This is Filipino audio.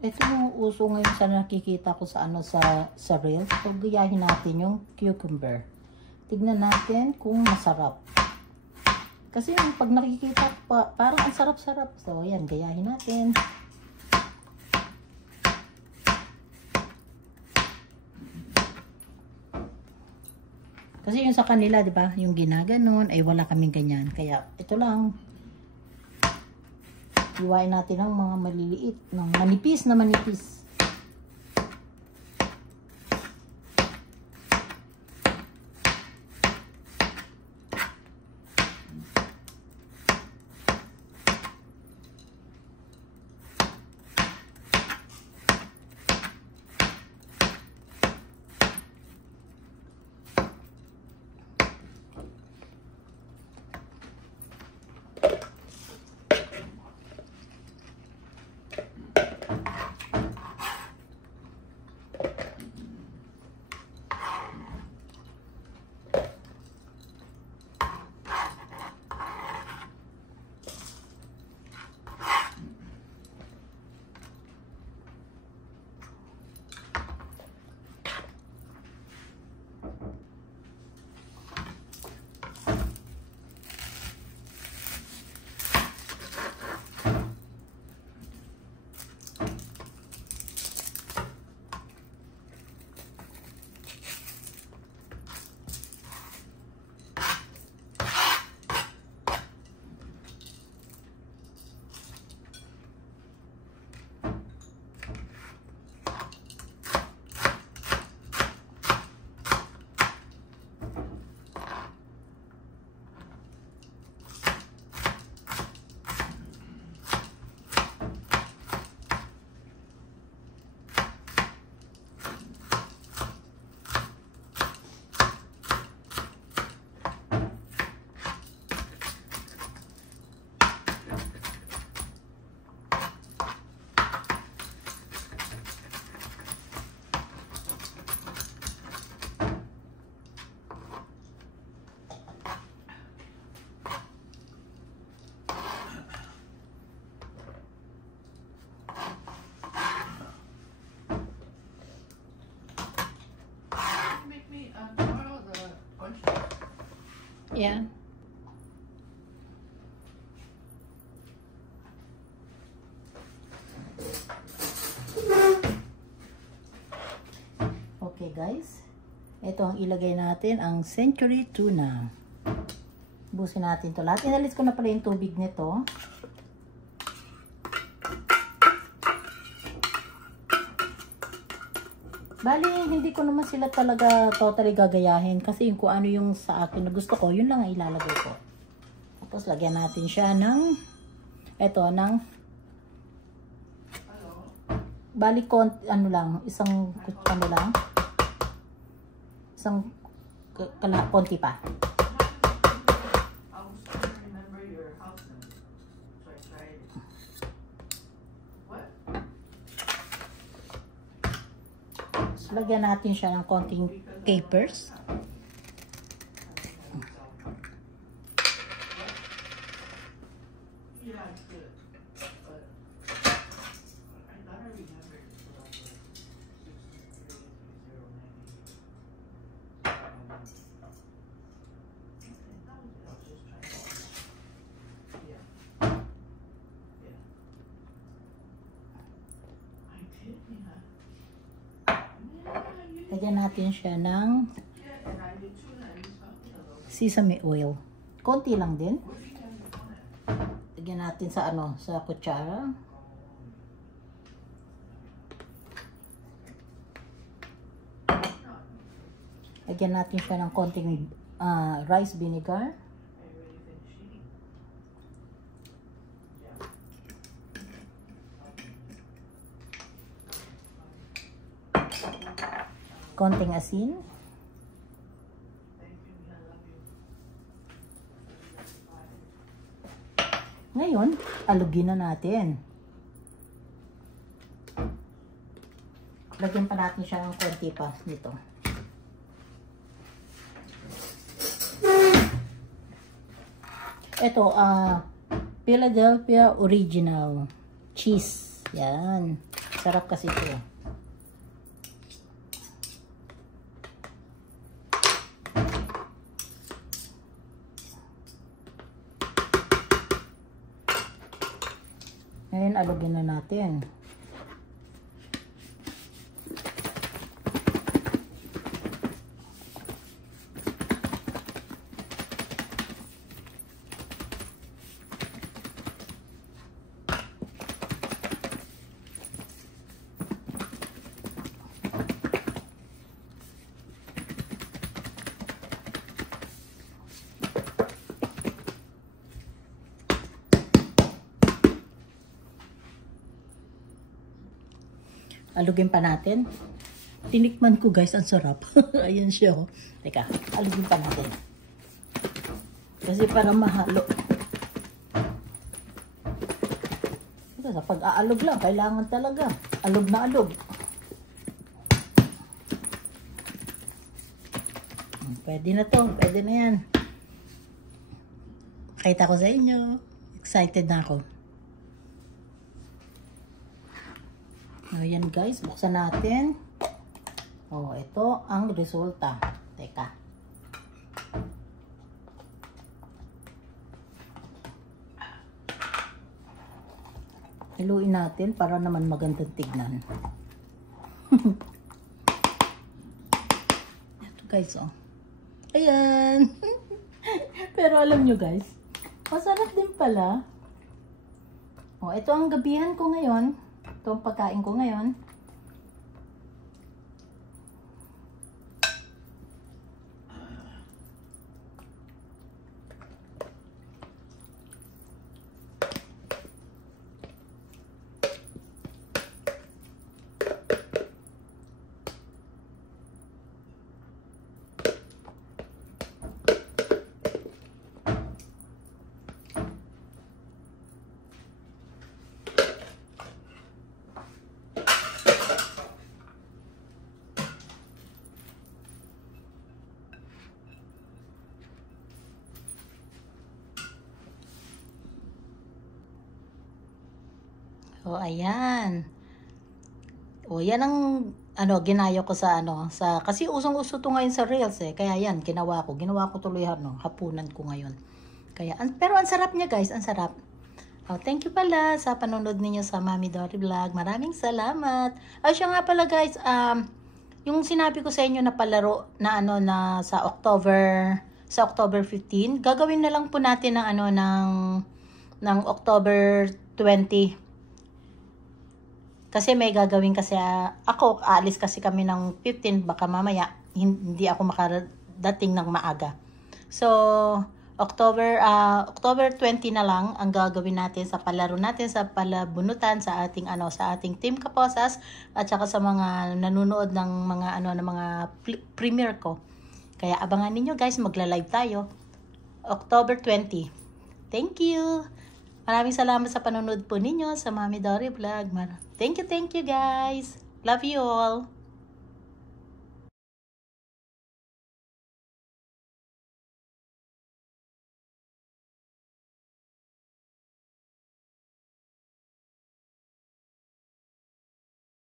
Ito yung uso ngayon sa nakikita ko sa ano sa Reels. So, gayahin natin yung cucumber. Tignan natin kung masarap. Kasi yung pag nakikita ko parang ang sarap-sarap. So, ayan, gayahin natin. Kasi yung sa kanila, di ba, yung ginaganon, ay wala kaming ganyan. Kaya, ito lang. Iwain natin ng mga maliliit, ng manipis na manipis. Yeah. Okay guys. Ito ang ilagay natin, ang Century Tuna. Busin natin to lahat. Inalis ko na pala yung tubig nito. Bali, hindi ko naman sila talaga totally gagayahin kasi yung kung ano yung sa akin na gusto ko, yun lang ang ilalagay ko. Tapos lagyan natin siya ng bali ano lang, isang konti pa. Lagyan natin siya ng konting capers. Lagyan natin siya ng sesame oil. Konti lang din. Lagyan natin sa sa kutsara. Lagyan natin siya ng konting rice vinegar. Konting asin. Ngayon, alugin na natin. Lagyan pa natin siya ng konti pa nito. Ito, Philadelphia Original Cheese. Yan. Sarap kasi ito. Ngayon, alugin na natin. Alugin pa natin. Tinikman ko guys, ang sarap. Ayan siya. Oh. Teka, alugin pa natin. Kasi para mahalo. Sa pag-aalog lang, kailangan talaga. Alog na alog. Pwede na to. Pwede na yan. Kita ko sa inyo. Excited na ako. Ayan guys, buksan natin. Oh, ito ang resulta. Teka. Haluin natin para naman magandang tignan. Ito guys, oh. Ayan. Pero alam nyo guys, masarap din pala. Oh, ito ang gabihan ko ngayon. Ito ang pagkain ko ngayon. O, ayan. O, yan ang ginayo ko sa kasi usong-uso to ngayon sa Reels eh. Kaya yan, ginawa ko tuloy hapunan ko ngayon. Kaya pero ang sarap niya guys, ang sarap. Oh, thank you pala sa panonood ninyo sa Mami Dory Vlog. Maraming salamat. Ay, siya nga pala guys, yung sinabi ko sa inyo na palaro na na sa October 15, gagawin na lang po natin ng October 20. Kasi may gagawin kasi ako, aalis kasi kami ng 15, baka mamaya hindi ako makadating ng maaga. So, October 20 na lang ang gagawin natin sa palaro natin, sa palabunutan sa ating sa ating Team Kaposas at saka sa mga nanonood ng mga ng mga premiere ko. Kaya abangan niyo guys, magla-live tayo October 20. Thank you. Maraming salamat sa panonood po ninyo sa Mami Dory Vlog. Thank you guys. Love you all.